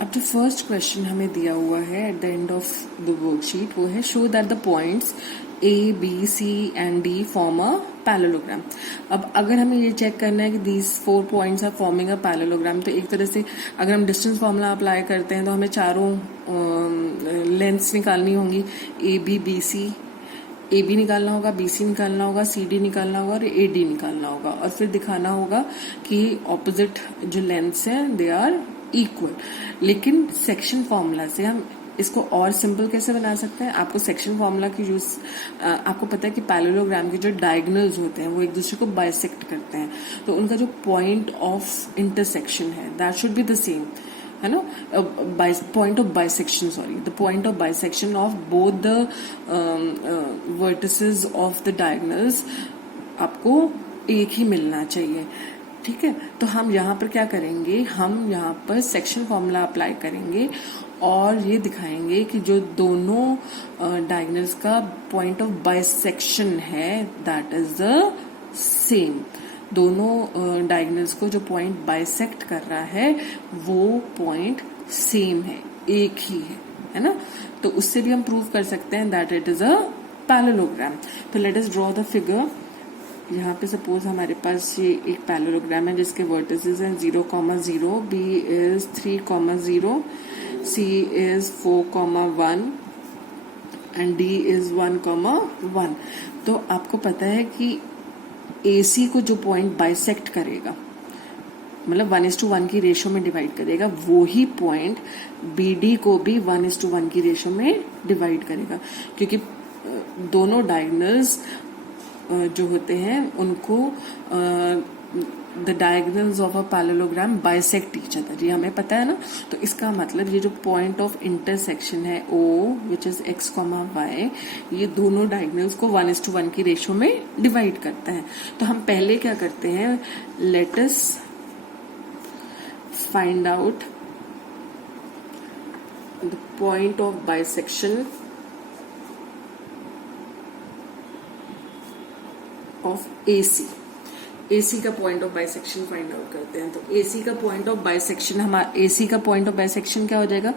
अब जो first question हमें दिया हुआ है at the end of the worksheet वो है show that the points A, B, C and D form a parallelogram. अब अगर हमें ये चेक करना है कि these 4 points are forming a parallelogram, तो एक तरह से अगर हम डिस्टेंस फॉर्मूला अप्लाई करते हैं तो हमें चारों लेंथ्स निकालनी होंगी, A B B C, A B निकालना होगा, बी सी निकालना होगा, सी डी निकालना होगा और ए डी निकालना होगा, और फिर दिखाना होगा कि ऑपोजिट जो लेंथ्स हैं दे आर इक्वल. लेकिन सेक्शन फॉर्मूला से हम इसको और सिंपल कैसे बना सकते हैं? आपको सेक्शन फॉर्मूला की यूज, आपको पता है कि पैरेललोग्राम के जो डायगोनल्स होते हैं वो एक दूसरे को बाइसेक्ट करते हैं, तो उनका जो पॉइंट ऑफ इंटरसेक्शन है that should be the same, है ना. Point of bisection, sorry, the point of bisection of both the vertices of the diagonals आपको एक ही मिलना चाहिए. ठीक है, तो हम यहाँ पर क्या करेंगे, हम यहाँ पर सेक्शन फॉर्मूला अप्लाई करेंगे और ये दिखाएंगे कि जो दोनों डायगोनल्स का पॉइंट ऑफ बाइसेक्शन है दैट इज द सेम. दोनों डायगोनल्स को जो पॉइंट बाइसेक्ट कर रहा है वो पॉइंट सेम है, एक ही है ना. तो उससे भी हम प्रूव कर सकते हैं that it is a parallelogram. तो let us draw the figure. यहाँ पे सपोज हमारे पास ये एक पैरेललोग्राम है जिसके वर्टिसेस हैं 0,0, B is 3,0, C is 4,1 and D is 1,1. तो आपको पता है कि AC को जो पॉइंट बाइसेक्ट करेगा, मतलब 1:1 की रेशो में डिवाइड करेगा, वो ही पॉइंट BD को भी 1:1 की रेशो में डिवाइड करेगा, क्योंकि दोनों डायगोनल्स जो होते हैं उनको the diagonals of a parallelogram bisect each other, ये हमें पता है ना. तो इसका मतलब ये जो पॉइंट ऑफ इंटरसेक्शन है O which is x, y, ये दोनों डायगोनल्स को 1:1 की रेशो में डिवाइड करते हैं. तो हम पहले क्या करते हैं, let us find out the point of bisection of AC. AC का point of bisection find out करते हैं. तो AC का पॉइंट ऑफ बाइसेक्शन, हमारा AC का पॉइंट ऑफ बाइसेक्शन क्या हो जाएगा,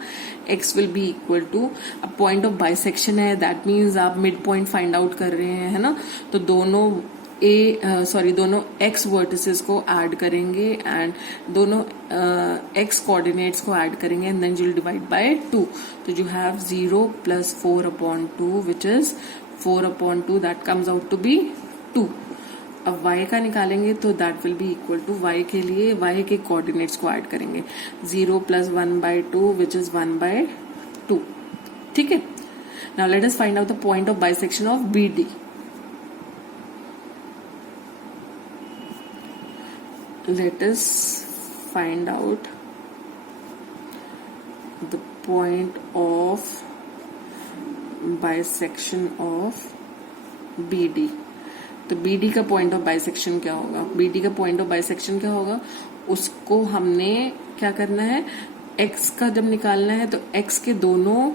x will be equal to, अब पॉइंट ऑफ बाइसेक्शन है दैट मीन्स आप मिड पॉइंट फाइंड आउट कर रहे हैं, है ना. तो दोनों दोनों x वर्टिसेस को ऐड करेंगे एंड दोनों x कोऑर्डिनेट्स को ऐड करेंगे and then you will divide by 2. तो you have 0 plus 4/2 which is 4/2, that comes out to be 2. अब y का निकालेंगे तो that will be equal to, y के लिए y के कोऑर्डिनेट्स को ऐड करेंगे, 0 प्लस 1/2 विच इज 1/2. ठीक है, now let us find out the point of bisection of BD. Let us find out the point of bisection of BD. तो BD का point of bisection क्या होगा, BD का point of bisection क्या होगा, उसको हमने क्या करना है, x का जब निकालना है तो x के दोनों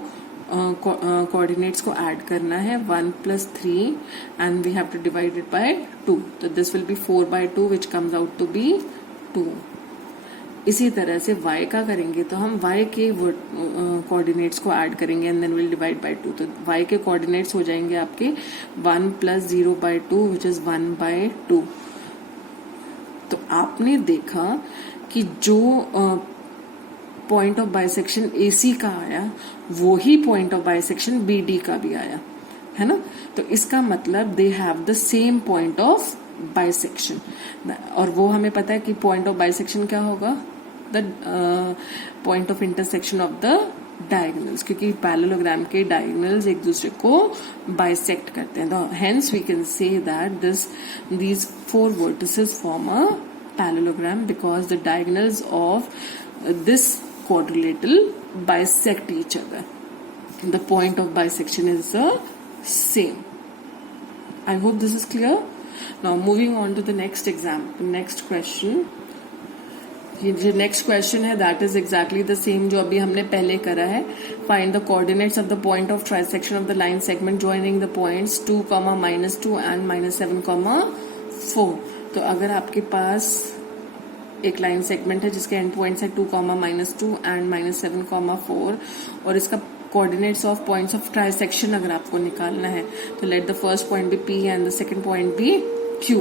कोऑर्डिनेट्स को ऐड करना है, 1 + 3 and we have to divide it by 2. तो this will be 4/2 which comes out to be 2. इसी तरह से y का करेंगे तो हम y के कोऑर्डिनेट्स को ऐड करेंगे and then will divide by 2. तो y के कोऑर्डिनेट्स हो जाएंगे आपके 1 + 0/2 विच इज 1/2. तो आपने देखा कि जो पॉइंट ऑफ बाइसेक्शन AC का आया वो ही पॉइंट ऑफ बाइसेक्शन BD का भी आया, है ना. तो इसका मतलब they have the same point of bisection, और वो हमें पता है कि पॉइंट ऑफ बाइसेक्शन क्या होगा, the point of intersection of the diagonals, क्योंकि पैरेललोग्राम के डायगोनल्स एक दूसरे को बाइसेक्ट करते हैं. तो hence we can say that these 4 vertices form a parallelogram because the diagonals of this quadrilateral bisect each other. The point of bisection is the same. I hope this is clear. Now moving on to the next next question. ये जो next question है that is exactly the same जो अभी हमने पहले करा है. Find the coordinates of the point of trisection of the line segment joining the points 2, -2 and -7, 4. तो अगर आपके पास एक लाइन सेगमेंट है जिसके एंड पॉइंट्स है 2, -2 एंड -7, 4 और इसका coordinates of points of trisection अगर आपको निकालना है तो let the first point be P and the second point be Q।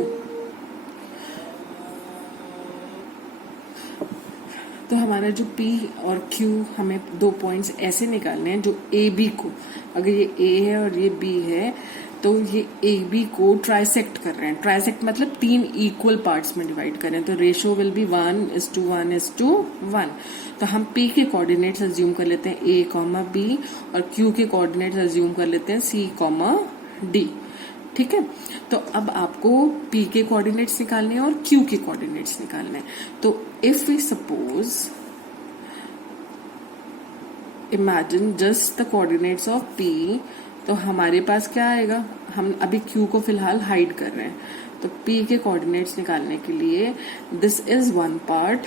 तो हमारा जो P और Q हमें दो पॉइंट्स ऐसे निकालने हैं जो AB को, अगर ये A है और ये B है तो ये AB को ट्राइसेक्ट कर रहे हैं। ट्राइसेक्ट मतलब 3 इक्वल पार्ट्स में डिवाइड करें, तो रेशियो विल बी 1:1:1। तो हम P के कोऑर्डिनेट्स अज्यूम कर लेते हैं A, B और Q के कोऑर्डिनेट्स अज्यूम कर लेते हैं C, D। ठीक है, तो अब आपको P के कोऑर्डिनेट्स निकालने हैं और Q के कोऑर्डिनेट्स निकालने हैं। तो if we suppose imagine just the coordinates of P, तो हमारे पास क्या आएगा, हम अभी Q को फिलहाल हाइड कर रहे हैं, तो P के कोऑर्डिनेट्स निकालने के लिए दिस इज 1 पार्ट,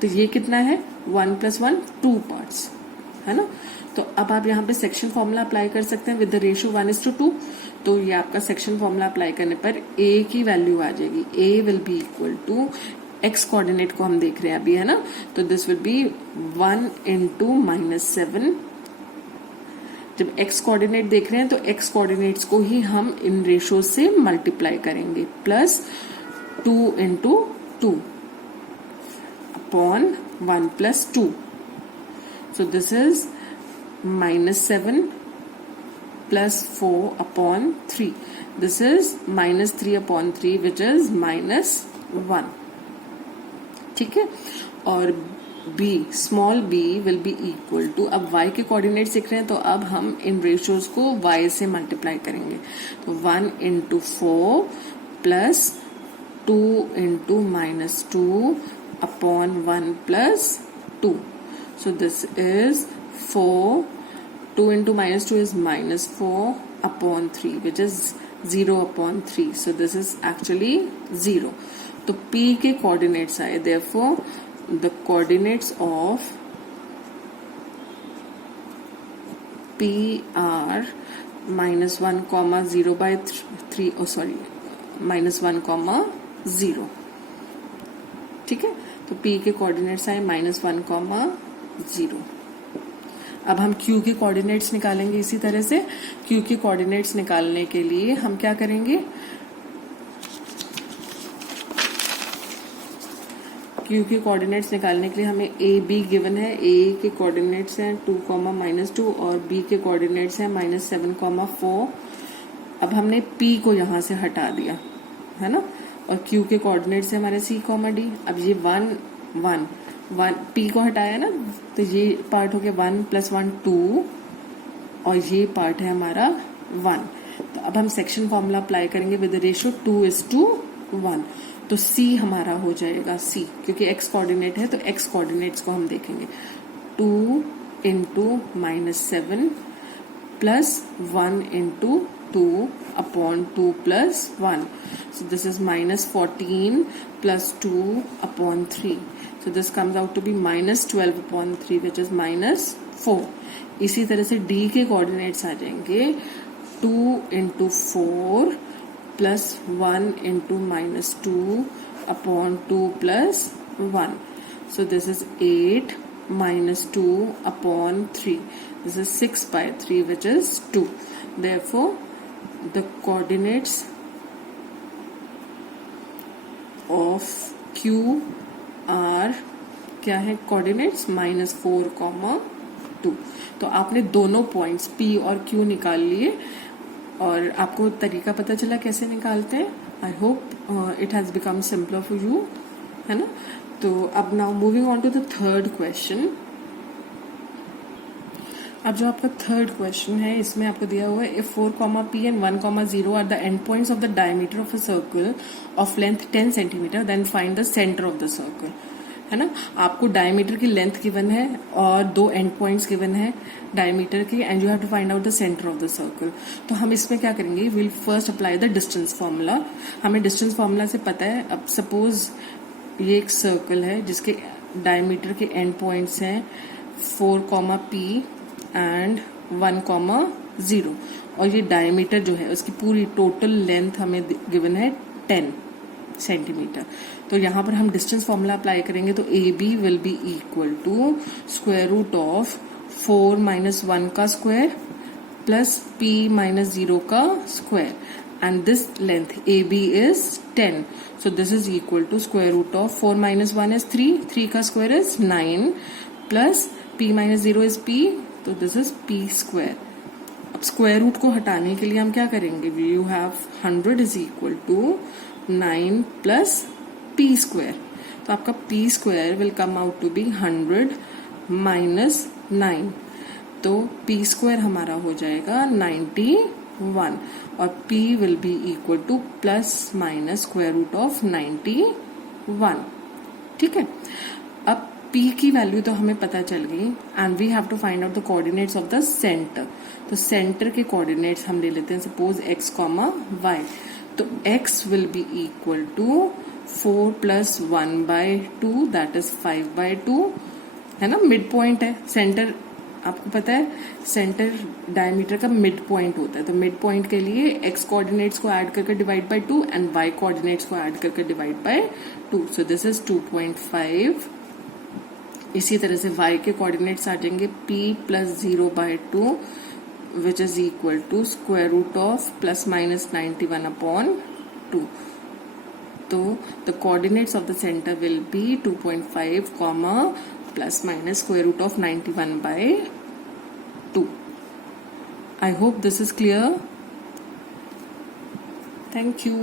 तो ये कितना है 1 + 1 2 पार्ट्स है ना। तो अब आप यहाँ पे सेक्शन फॉर्मूला अप्लाई कर सकते हैं विद द रेशियो 1:2। तो ये आपका सेक्शन फॉर्मूला अप्लाई करने पर A की वैल्यू आ जाएगी, A will be equal to x coordinate को हम देख रहे हैं अभी है ना, तो दिस विल बी 1 × -7। जब x कोऑर्डिनेट देख रहे हैं तो x कोऑर्डिनेट्स को ही हम इन रेशियो से मल्टीप्लाई करेंगे, plus 2 × 2 upon 1 + 2। So this is -7 + 4/3. This is -3/3 which is -1. ठीक है, और b small b will be equal to, अब y के कोऑर्डिनेट सीख रहे हैं तो अब हम इन रेशियोज को y से मल्टीप्लाई करेंगे, तो 1 × 4 plus 2 × -2 upon 1 + 2। So this is 4, 2 × -2 is -4/3 which is 0/3. So this is actually 0. तो P के कोऑर्डिनेट्स आए, therefore the coordinates of P are -1, 0/3, -1, 0। ठीक है, तो P के कोऑर्डिनेट्स आए -1, 0। अब हम Q के कोऑर्डिनेट्स निकालेंगे इसी तरह से। Q के कोऑर्डिनेट्स निकालने के लिए हम क्या करेंगे, Q के कोऑर्डिनेट्स निकालने के लिए हमें A, B गिवन है। A के कोऑर्डिनेट्स हैं 2, -2 और B के कोऑर्डिनेट्स हैं -7, 4। अब हमने P को यहां से हटा दिया है ना, और Q के कोऑर्डिनेट्स है हमारे C, D। अब ये 1 P को हटाया ना, तो ये पार्ट हो गया 1 + 1 2 और ये पार्ट है हमारा 1। तो अब हम सेक्शन फॉर्मूला अप्लाई करेंगे विद रेशियो 2:1। तो C हमारा हो जाएगा C, क्योंकि x कोऑर्डिनेट है तो x कोऑर्डिनेट्स को हम देखेंगे, 2 × -7 plus 1 × 2 upon 2 + 1। So this is -14 + 2/3. So this comes out to be -12/3 which is -4. इसी तरह से D के कोऑर्डिनेट्स आ जाएंगे 2 × 4 plus 1 × -2 upon 2 + 1. So this is 8 -2/3. This is 6/3 which is 2. Therefore the coordinates of Q are क्या है, कोऑर्डिनेट्स -4, 2। तो आपने दोनों पॉइंट्स P और Q निकाल लिए और आपको तरीका पता चला कैसे निकालते हैं। I hope it has become simpler for you, है ना। तो अब now moving on to the third question. अब जो आपका थर्ड क्वेश्चन है इसमें आपको दिया हुआ है, if 4, P and 1, 0 are the endpoints of the diameter of a circle of length 10 cm, then find the center of the circle, है ना। आपको डायमीटर की लेंथ गिवन है और 2 एंड पॉइंट्स गिवन है डायमीटर की, and you have to find out the centre of the circle. तो हम इसमें क्या करेंगे, will first apply the distance formula. हमें डिस्टेंस फॉर्मूला से पता है, अब सपोज ये एक सर्कल है जिसके डायमीटर के एंड पॉइंट्स हैं 4, P एंड 1, 0, और ये डायमीटर जो है उसकी पूरी टोटल लेंथ हमें गिवन है 10, सेंटीमीटर। तो यहाँ पर हम डिस्टेंस फॉर्मूला अप्लाई करेंगे तो A B will be equal to square root of 4 - 1 का स्क्वायर प्लस p - 0 का square, and this length AB is 10. So this is equal to square root of 4 - 1 is 3, 3 का square is 9 plus p - 0 is p, तो this is p square. अब square root को हटाने के लिए हम क्या करेंगे, you have 100 is equal to 9 plus p square. तो आपका p square will come out to be 100 minus 9. तो p स्क्वायर हमारा हो जाएगा 91 और p will be equal to plus minus square root of 91. ठीक है, अब p की वैल्यू तो हमें पता चल गई and we have to find out the coordinates of the centre. तो सेंटर के कोऑर्डिनेट्स हम ले लेते हैं, सपोज x, y. तो x will be equal to 4 + 1/2 that is 5/2, है ना. मिड पॉइंट है सेंटर, आपको पता है सेंटर डायमीटर का मिड पॉइंट होता है. तो मिड पॉइंट के लिए x कोऑर्डिनेट्स को ऐड करके divide by 2 and y coordinates को ऐड करके divide by 2. So this is 2.5. इसी तरह से y के कोऑर्डिनेट्स आ जाएंगे p + 0/2 which is equal to square root of ±91/2. तो the coordinates of the centre will be 2.5, ± square root of 91/2. I hope this is clear. Thank you.